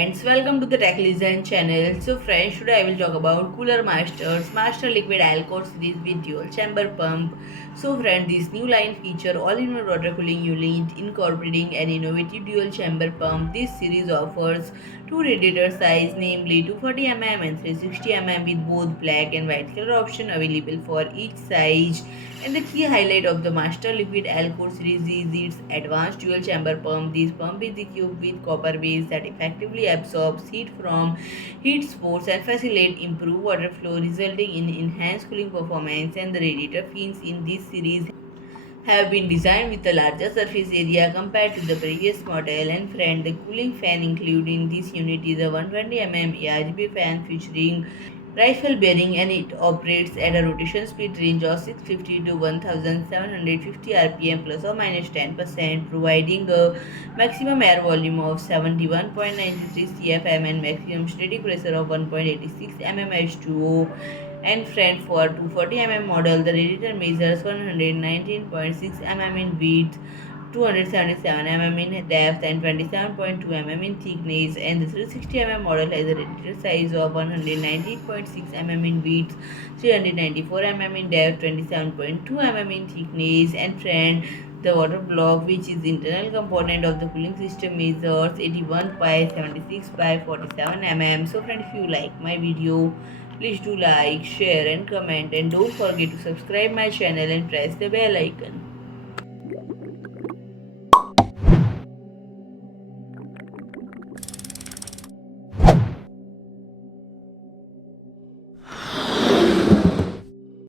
friends, welcome to the Tech Listen channel. So friends, today I will talk about Cooler Masters MasterLiquid L Core series with dual chamber pump. So friends, this new line feature all-in-one water cooling unit incorporating an innovative dual chamber pump. This series offers two radiator size, namely 240mm and 360mm with both black and white color option available for each size. And the key highlight of the MasterLiquid L Core series is its advanced dual chamber pump. This pump is equipped with copper base that effectively absorbs heat from heat source and facilitates improved water flow, resulting in enhanced cooling performance. And the radiator fins in this series have been designed with a larger surface area compared to the previous model. And friend, the cooling fan included in this unit is a 120mm ARGB fan featuring rifle bearing, and it operates at a rotation speed range of 650 to 1750 rpm plus or minus 10%, providing a maximum air volume of 71.93 cfm and maximum static pressure of 1.86 mm And friend, for 240mm model, the radiator measures 119.6 mm in width, 277 mm in depth, and 27.2 mm in thickness. And the 360mm model has a radiator size of 190.6 mm in width, 394 mm in depth, 27.2 mm in thickness. And friend, the water block, which is the internal component of the cooling system, measures 81 by 76 by 47 mm. So friend, if you like my video, please do like, share and comment, and don't forget to subscribe my channel and press the bell icon.